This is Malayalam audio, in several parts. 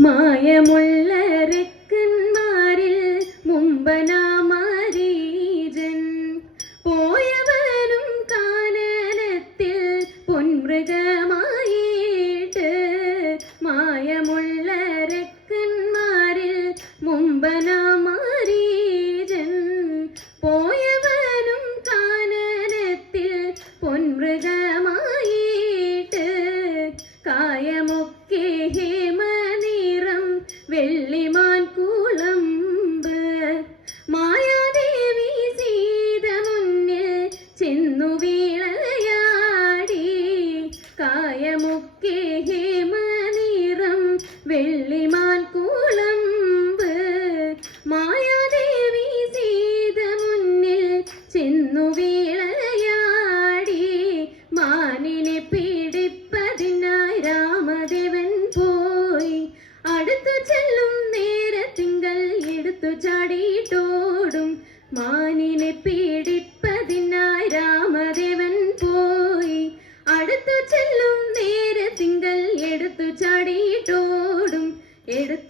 മായമുള്ള ചെന്നു വീളയാടി. കായമൊക്കെ ഹേമനീറം വെള്ളിമാൻ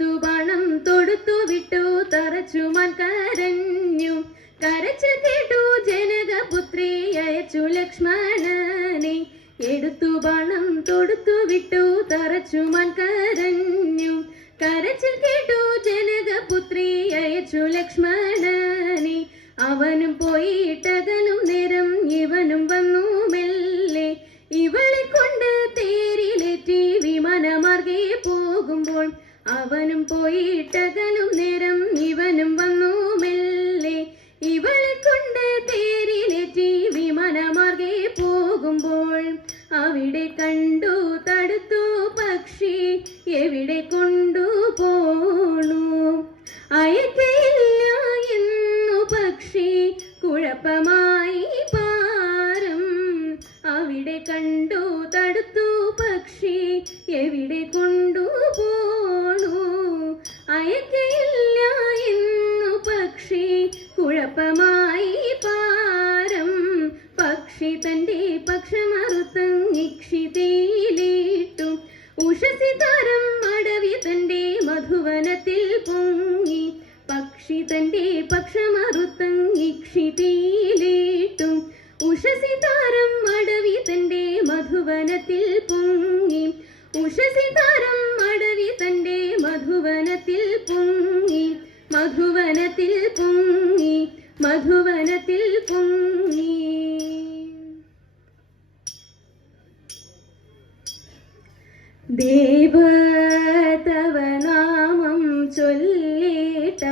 എടുത്തു പണം തൊടുത്തു വിട്ടു തറച്ചുമാൻ കരഞ്ഞു. കരച്ചു കേട്ടു ജനകപുത്രി അയച്ചു ലക്ഷ്മണനെ. എടുത്തു പണം തൊടുത്തു വിട്ടു തറച്ചുമാൻ കരഞ്ഞു. കരച്ചിൽ കേട്ടു ജനകപുത്രി അയച്ചു ലക്ഷ്മണനെ. അവനും പോയിട്ടകലും നേരം ഇവനും വന്നു മെല്ലെ ഇവളെ കൊണ്ട് തേരിലെറ്റി വിമാനമാർഗേ പോകുമ്പോൾ അവനും പോയിട്ടകലും നേരം ഇവനും വന്നു മെല്ലെ ഇവളെ കൊണ്ട് തേരിലെറ്റി വിമാനമാർഗെ പോകുമ്പോൾ അവിടെ കണ്ടു തടുത്തു പക്ഷി എവിടെ കൊണ്ടു പോണു? അയക്കയില്ല എന്നു പക്ഷി കുഴപ്പമായി പാരം. അവിടെ കണ്ടു തടുത്തു പക്ഷി എവിടെ കൊണ്ടു തന്റെ പക്ഷമറുത്തങ്ങിക്ഷിതയിലിട്ടു ഉഷസി താരം അടവി തന്റെ മധുവനത്തിൽ പൊങ്ങി. പക്ഷി തന്റെ പക്ഷമറുത്തങ്ങിക്ഷിതയിലിട്ടു ഉഷസി താരം അടവി തന്റെ മധുവനത്തിൽ പൊങ്ങി. ഉഷസി മടവി തന്റെ മധുവനത്തിൽ പൊങ്ങി. മധുവനത്തിൽ പൊങ്ങി. മധുവനത്തിൽ പൊങ്ങി. ദേവ തവ നാമം ചൊല്ലിട്ടാരാധന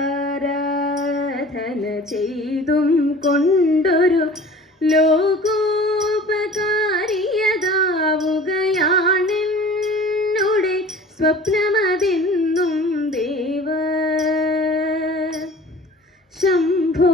ചെയ്തും കൊണ്ടൊരു ലോകോപകാരിയതാവുകയാണെന്നുടെ സ്വപ്നമതെന്നും ദേവ. ശംഭോ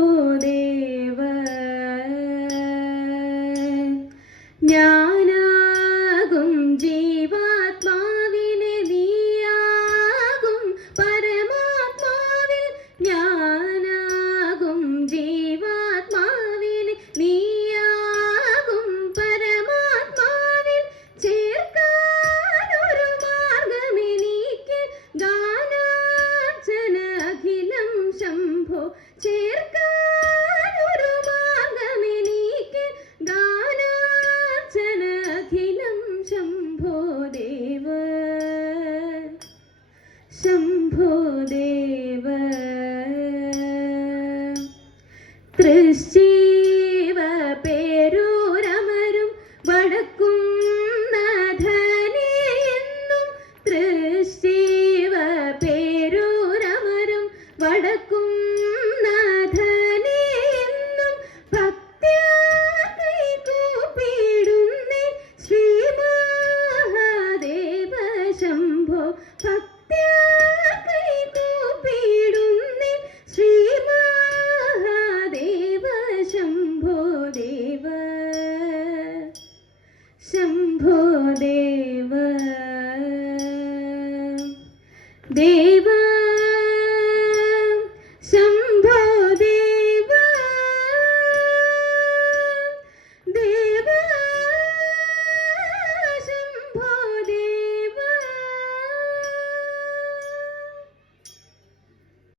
പേരൂരമരും നാഥനെന്നും ഭക്ത്യാ കൈകൂപ്പിടുന്നേ ശ്രീ മഹാദേവ ശംഭോ. ഭക്തി കൈകൂപ്പിടുന്നേ ശ്രീ മഹാദേവ ശംഭോ ദേവ. ശംഭോ ദേവ. ദേവ